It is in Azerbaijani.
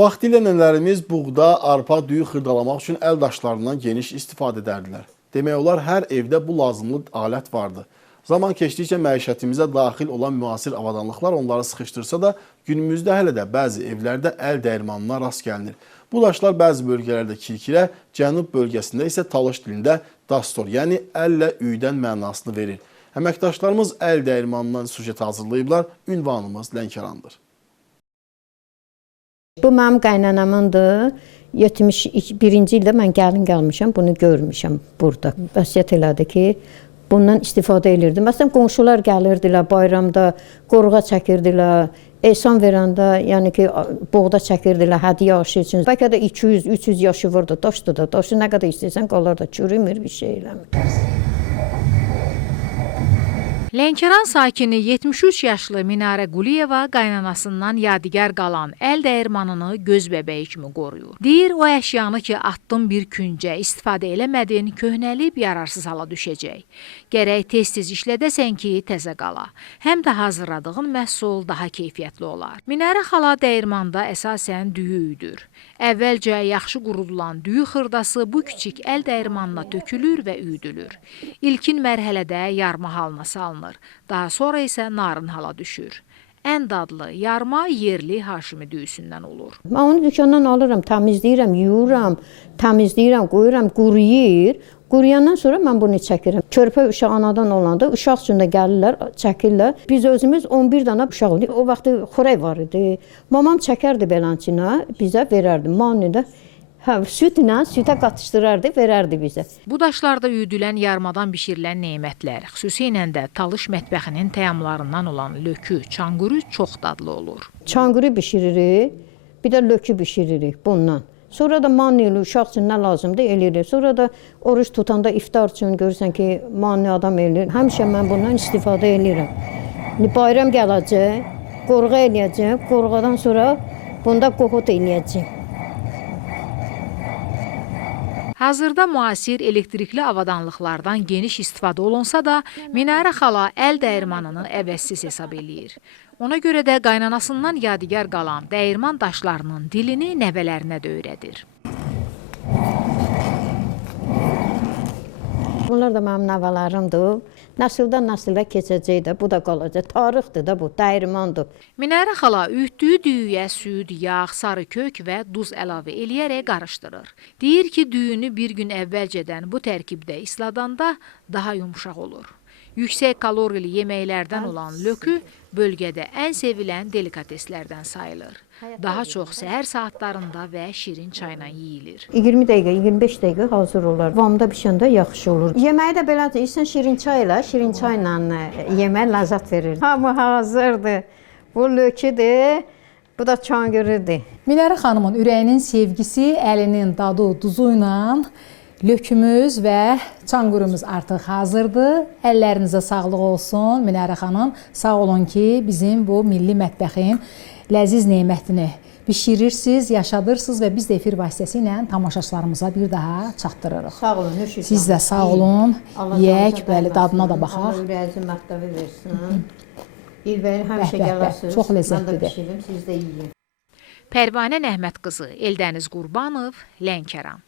Vaxtilə nələrimiz buğda, arpa, düyü xırdalamaq üçün əl daşlarından geniş istifadə edərdilər. Demək olar, hər evdə bu lazımlı alət vardı. Zaman keçdikcə məişətimizə daxil olan müasir avadanlıqlar onları sıxışdırsa da, günümüzdə hələ də bəzi evlərdə əl dəyirmanına rast gəlinir. Bu daşlar bəzi bölgələrdə kirkirə, cənub bölgəsində isə Talış dilində dastor, yəni əllə üydən mənasını verir. Əməkdaşlarımız əl dəyirmanından süjet hazırlayıblar, ünvanımız Lənkərandır. Bu mənim qaynanamındır. 71-ci ildə mən gəlin gəlmişəm, bunu görmüşəm burada. Vəsiyyət elədi ki, bundan istifadə edirdim. Məsələn, qonşular gəlirdilər bayramda, qoruğa çəkirdilər, ehsan verəndə, yəni ki, boğda çəkirdilər, hədiyyə aşı üçün. Bəlkə də 200-300 yaşı vardı, daşdı da, daşı nə qədər istəyirsən qalır da, çürümür, bir şey eləmir. Lənkəran sakini 73 yaşlı Minarə Quliyeva qaynanasından yadigar qalan əl dəyirmanını göz bəbəyi kimi qoruyur. Deyir, o əşyanı ki, atdın bir küncə, istifadə eləmədin, köhnəlib yararsız hala düşəcək. Gərək tez-tez işlədəsən ki, təzə qala. Həm də hazırladığın məhsul daha keyfiyyətli olar. Minarə xala dəyirmanda əsasən düyü üyüdür. Əvvəlcə yaxşı qurudulan düyü xırdası bu kiçik əl dəyirmanına tökülür və üyüdülür. İlkin mərhələdə yarma halına salınır. Daha sonra isə narın hala düşür. Ən dadlı yarma yerli Haşimi düyüsündən olur. Mən onu dükandan alıram, təmizləyirəm, yuyuram, təmizləyirəm, qoyuram, quruyur. Quruyandan sonra mən bunu çəkirəm. Körpə uşaq anadan olanda uşaq üçün də gəlirlər, çəkirlər. Biz özümüz 11 dənə uşaq idik. O vaxt xörək var idi. Mamam çəkərdi beləncina, bizə verərdi. Mannidə südlə, sütə qatışdırardı, verərdi bizə. Bu daşlarda üyüdülən yarmadan bişirilən nemətlər, xüsusilə də Talış mətbəxinin təamlarından olan lökü, çanquru çox dadlı olur. Çanquru bişiririk, bir də lökü bişiririk bundan. Sonra da manni uşaq üçün nə lazımdır eləyirik. Sonra da oruç tutanda iftar üçün görürsən ki, manni adam eləyir. Həmişə mən bundan istifadə eləyirəm. Bayram gələcək, qoruğa eləyəcəm, qoruğadan sonra bunda qoxut eləyəcəm. Hazırda müasir elektrikli avadanlıqlardan geniş istifadə olunsa da, Minarə xala əl dəyirmanını əvəzsiz hesab eləyir. Ona görə də qaynanasından yadigar qalan dəyirman daşlarının dilini nəvələrinə də öyrədir. Bunlar da mənim nəvələrimdir. Nəsildən nəsilə keçəcək də, bu da qalacaq. Tarixdir də bu, dəyirmandır. Minarə xala üyütdüyü düyüyə süd, yağ, sarı kök və duz əlavə eləyərək qarışdırır. Deyir ki, düyünü bir gün əvvəlcədən bu tərkibdə isladanda daha yumuşaq olur. Yüksək kalorili yeməklərdən olan lökü bölgədə ən sevilən delikateslərdən sayılır. Daha çox səhər saatlarında və şirin çayla yeyilir. 20 dəqiqə, 25 dəqiqə hazır olar. Vamda bişəndə yaxşı olur. Yeməyi də belə içsən şirin çayla, şirin çayla yemək ləzzət verir. Hamı hazırdır. Bu löküdür, bu da çanqırıdır. Minarə xanımın ürəyinin sevgisi, əlinin dadı, duzu ilə lökümüz və çanqurumuz artıq hazırdır. Əllərinizə sağlıq olsun Minarə xanım. Sağ olun ki, bizim bu milli mətbəxin ləziz nemətini bişirirsiniz, yaşadırsınız və biz də efir vasitəsilə tamaşaçılarımıza bir daha çatdırırıq. Sağ olun, höşük. Siz də sağ olun, yeyək, bəli, dadına da baxaq. Allah ürəyinizə məktəbi versin. İlbəyin həmişə gələsiniz. Çox ləzzətlidir. Mən də bişirim, siz də yiyin. Pərvanə Nəhmət qızı, Eldəniz Qurbanov, Lənkəran.